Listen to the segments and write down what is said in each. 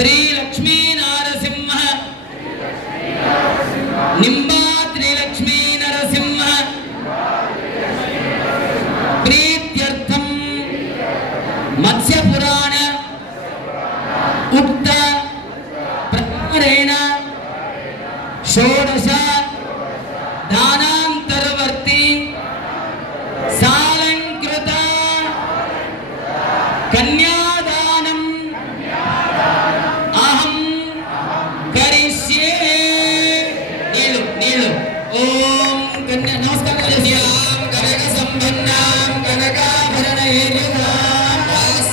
శ్రీ లక్ష్మీ నారసింహ నింబా త్రిలక్ష్మీ నరసింహ ప్రీత్యర్థం మత్స్యపురాణ ఉక్త ప్రకారేణ షోడశ దాన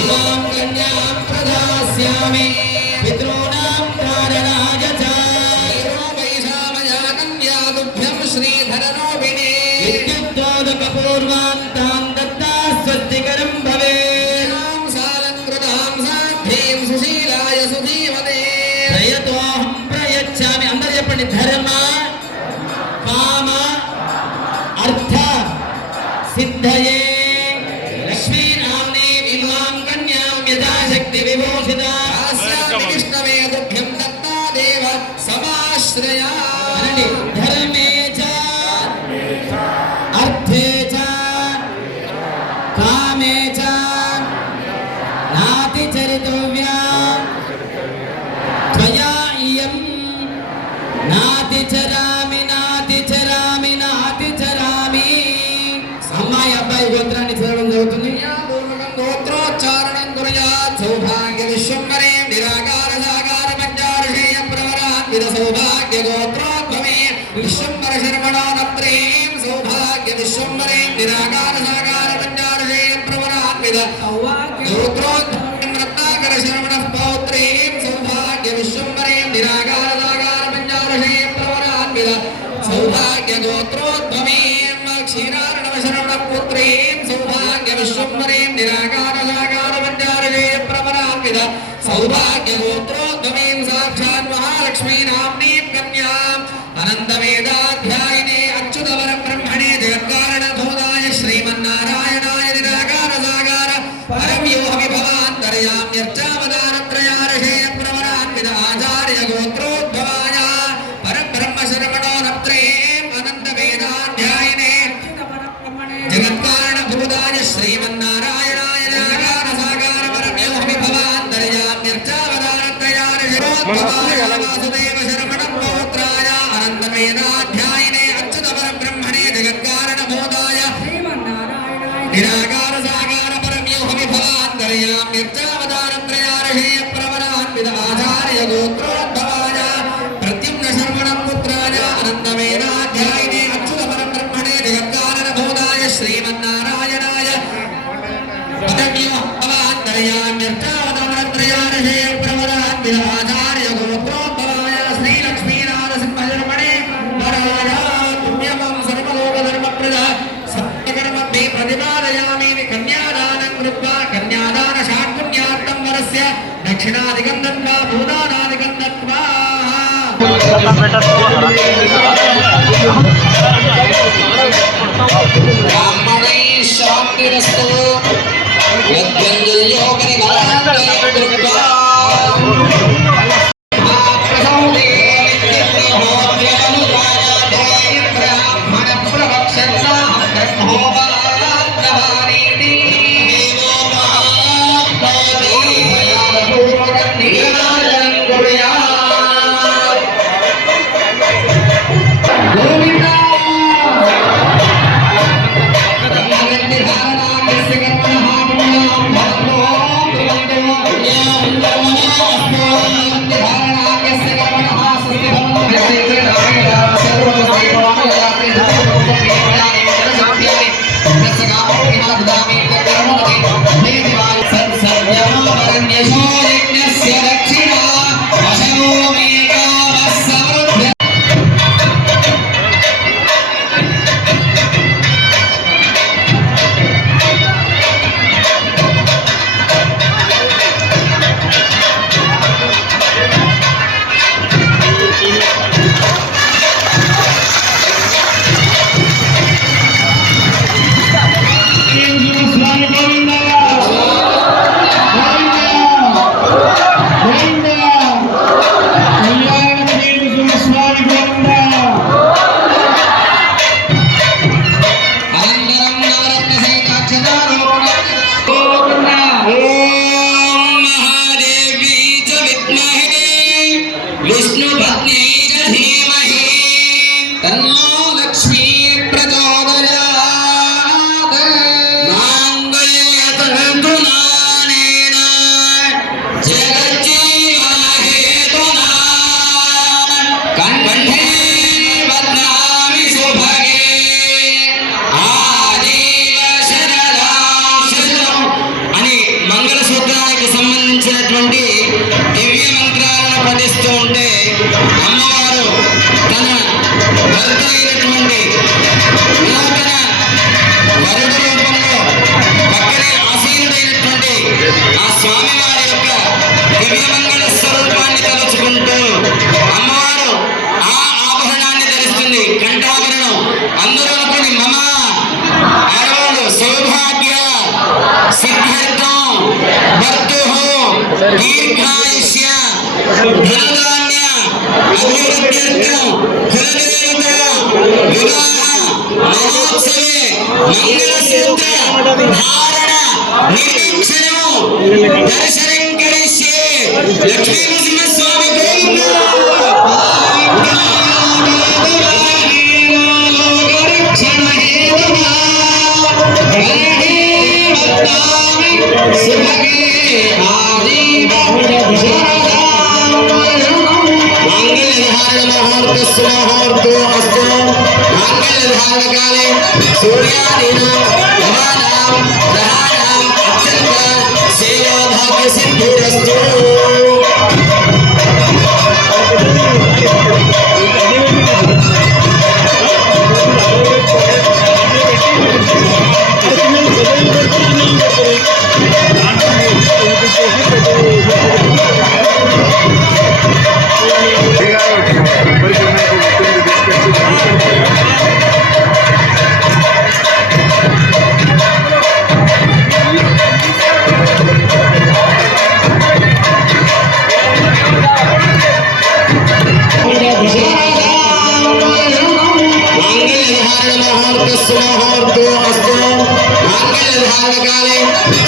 इमां कन्यां प्रदास्यामि पितॄणां तारणाय च वैशामजानन्याभ्यं श्रीधररोहिणे विद्युत्पादकपूर्वान्त encuentran വാസുദേവ ശർമ്മണം പൗത്രായ അനന്തമേനാ प्रसादयामि कन्यादानं कृत्वा कन्यादानशाट्पुण्यार्थं वरस्य दक्षिणादिकं दत्त्वा भूदानादिकं दत्त्वा शान्तिरस्तु Come on. దర్శనం కలిసి లక్ష్మీ నరసింహస్వామి काले सूर्यादीनां भवानां ग्रहाणाम् अत्यन्त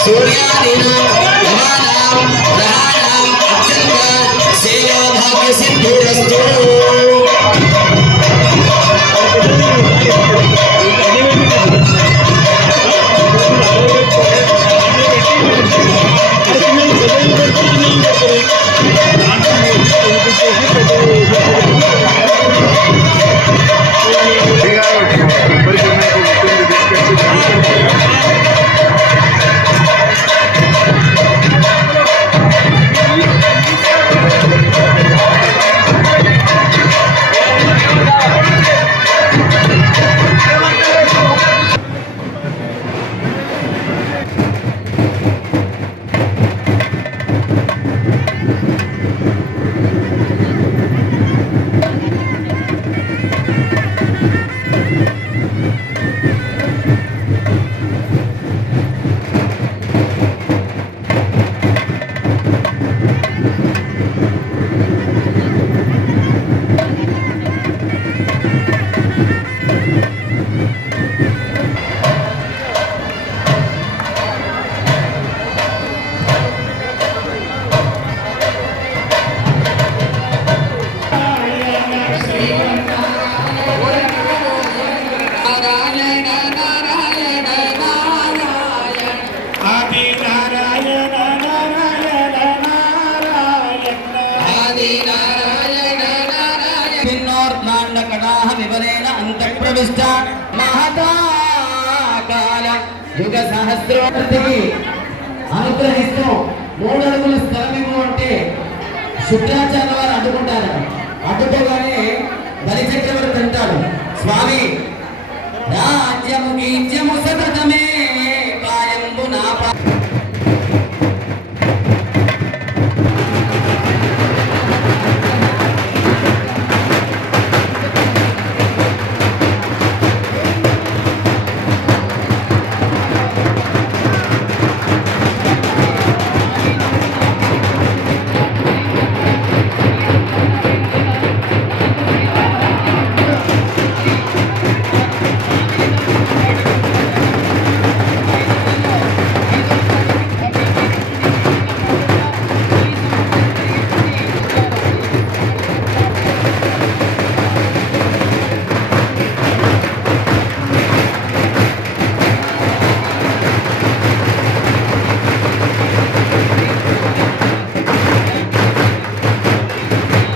सूर्यादीनो भवानां ग्रहाणाम् ఆది మహతాకాల యుగ సహస్రవర్తికి అనుగ్రహిస్తూ మూడు అడుగులు స్థలమివ్వు అంటే శుక్రాచార్య వారు అడ్డుకుంటారు అడ్డుకోగానే బలి చక్రవర్తి అంటాడు స్వామి రాజ్యము గీత్యము సతతమే